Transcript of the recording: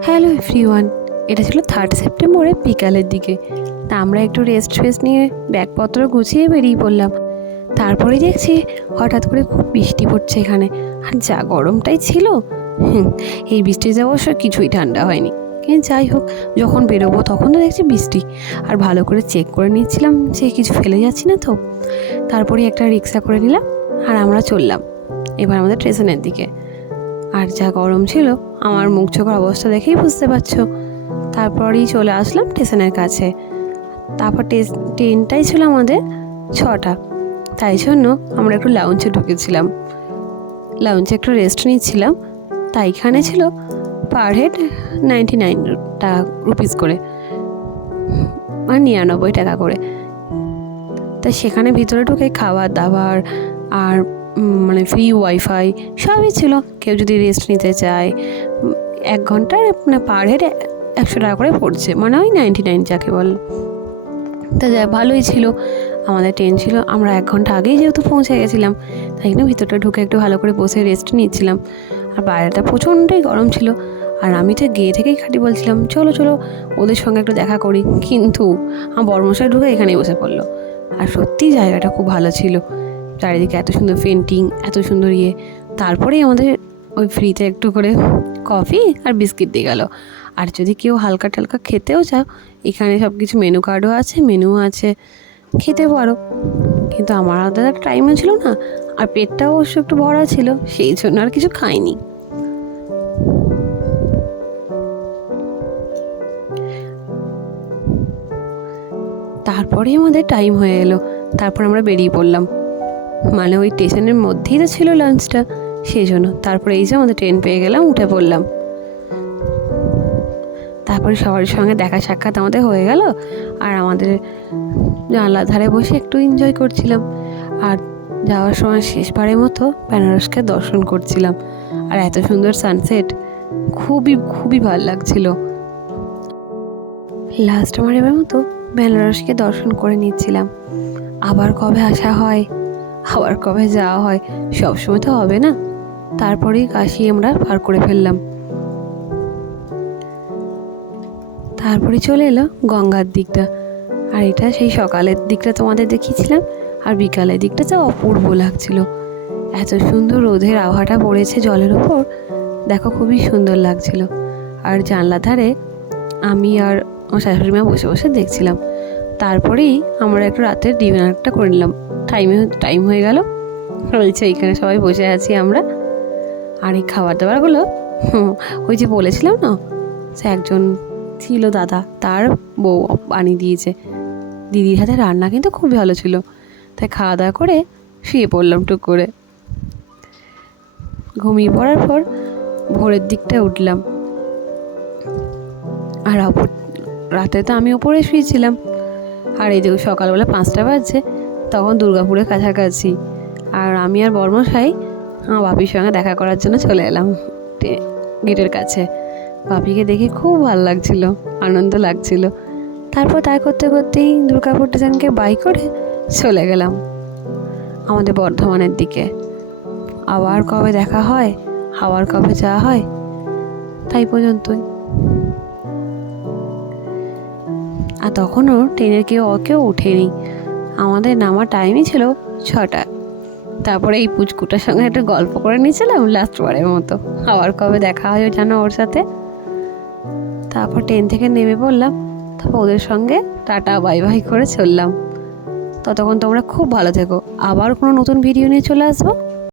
Hello everyone, এটা ছিল 3 সেপ্টেম্বরে বিকালের দিকে। তা আমরা একটু রেস্ট নিয়ে ব্যাগপত্র গুছিয়ে বেরিয়ে পড়লাম। তারপরে দেখছি হঠাৎ করে খুব বৃষ্টি পড়ছে এখানে, আর যা গরমটাই ছিল। এই বৃষ্টিতে অবশ্য কিছুই ঠান্ডা হয়নি, কিন্তু যাই হোক, যখন বেরোবো তখন তো দেখছি বৃষ্টি। আর ভালো করে চেক করে নিচ্ছিলাম যে কিছু ফেলে যাচ্ছি না তো। তারপরে একটা রিক্সা করে নিলাম আর আমরা চললাম এবার আমাদের স্টেশনের দিকে। আর যা গরম ছিল, আমার মুখ চোখের অবস্থা দেখেই বুঝতে পারছো। তারপরেই চলে আসলাম স্টেশনের কাছে। তারপর ট্রেনটাই ছিল আমাদের 6টা, তাই জন্য আমরা একটু লাউঞ্জে ঢুকেছিলাম। লাউঞ্জে একটু রেস্ট নিচ্ছিলাম। তাই এখানে ছিল পার হেড 99 টাকা রুপিস করে, মানে 99 টাকা করে। তাই সেখানে ভিতরে ঢুকে খাবার দাবার আর মানে ফ্রি ওয়াইফাই সবই ছিল। কেউ যদি রেস্ট নিতে চায় 1 ঘন্টার মানে পার হেড 100 টাকা করে পড়ছে, মানে ওই 99 যাকে বল। তা যা ভালোই ছিল। আমাদের ট্রেন ছিল, আমরা 1 ঘন্টা আগেই যেহেতু পৌঁছে গেছিলাম, তাই জন্য ভিতরটা ঢুকে একটু ভালো করে বসে রেস্ট নিচ্ছিলাম। আর বাইরেটা প্রচণ্ডই গরম ছিল। আর আমি তো গিয়ে থেকেই খাটি বলছিলাম চলো চলো ওদের সঙ্গে একটু দেখা করি, কিন্তু আমার বর্মশাই ঢুকে এখানেই বসে পড়লো। আর সত্যি জায়গাটা খুব ভালো ছিল, চারিদিকে এত সুন্দর পেন্টিং, এত সুন্দর তারপরেই আমাদের ওই ফ্রিতে একটু করে কফি আর বিস্কিট দিয়ে গেল। আর যদি কেউ হালকা টালকা খেতেও চাও, এখানে সব কিছু মেনু কার্ডও আছে, মেনুও আছে, খেতে পারো। কিন্তু আমার আলাদা টাইমও ছিল না, আর পেটটাও অবশ্য একটু ভরা ছিল, সেই জন্য আর কিছু খাইনি। তারপরে আমাদের টাইম হয়ে এলো, তারপর আমরা বেরিয়ে পড়লাম। মানে ওই স্টেশনের মধ্যেই তো ছিল লাঞ্চটা, সেই জন্য। তারপরে এই যে আমাদের ট্রেন পেয়ে গেলাম, উঠে পড়লাম। তারপরে সবার সঙ্গে দেখা সাক্ষাৎ আমাদের হয়ে গেল। আর আমাদের জানলার ধারে বসে একটু এনজয় করছিলাম। আর যাওয়ার সময় শেষবারের মতো বেনারসকে দর্শন করছিলাম। আর এত সুন্দর সানসেট, খুবই খুবই ভালো লাগছিল। লাস্ট আমার এবার মতো বেনারসকে দর্শন করে নিচ্ছিলাম। আবার কবে আসা হয়, আবার কবে যাওয়া হয়, সবসময় তো হবে না। তারপরেই কাশি আমরা পার করে ফেললাম। তারপরে চলে এলো গঙ্গার দিকটা। আর এটা সেই সকালের দিকটা তোমাদের দেখিয়েছিলাম, আর বিকালের দিকটা তো অপূর্ব লাগছিল। এত সুন্দর রোদের আবহাওয়াটা পড়েছে জলের ওপর, দেখো খুবই সুন্দর লাগছিল। আর জানলা ধারে আমি আর আমার শাশুড়ি মা বসে বসে দেখছিলাম। তারপরেই আমরা একটু রাতের ডিনারটা করে নিলাম। টাইম হয়ে গেল, বলছে এইখানে সবাই বসে আছি আমরা। আর এই খাবার দাবারগুলো ওই যে বলেছিলাম না, সে একজন ছিল দাদা, তার বউ বানিয়ে দিয়েছে। দিদির হাতে রান্না কিন্তু খুবই ভালো ছিল। তাই খাওয়া দাওয়া করে শুয়ে পড়লাম টুক করে। ঘুমিয়ে পড়ার পর ভোরের দিকটা উঠলাম। আর রাতে তো আমি ওপরে শুয়েছিলাম। আর এই দেখো সকালবেলা 5টা বাজছে, তখন দুর্গাপুরের কাছাকাছি। আর আমি আর বর্মশাই আমার বাপির সঙ্গে দেখা করার জন্য চলে এলাম গেটের কাছে। বাপিকে দেখে খুব ভালো লাগছিল, আনন্দ লাগছিল। তারপর তাই করতে করতেই দুর্গাপুর স্টেশনকে বাই করে চলে গেলাম আমাদের বর্ধমানের দিকে। আবার কবে দেখা হয়, আবার কবে যাওয়া হয়, তাই পর্যন্তই। আর তখনও ট্রেনের কেউ ওঠেনি। আমাদের নামার টাইমই ছিল 6টা। তারপরে এই পুচকুটার সঙ্গে একটা গল্প করে নিয়েছিলাম লাস্টবারের মতো, আবার কবে দেখা হয় জানো ওর সাথে। তারপর ট্রেন থেকে নেমে পড়লাম। তারপর ওদের সঙ্গে টাটা বাই বাই করে চললাম। ততক্ষণ তোমরা খুব ভালো থেকো, আবার কোনো নতুন ভিডিও নিয়ে চলে আসবো।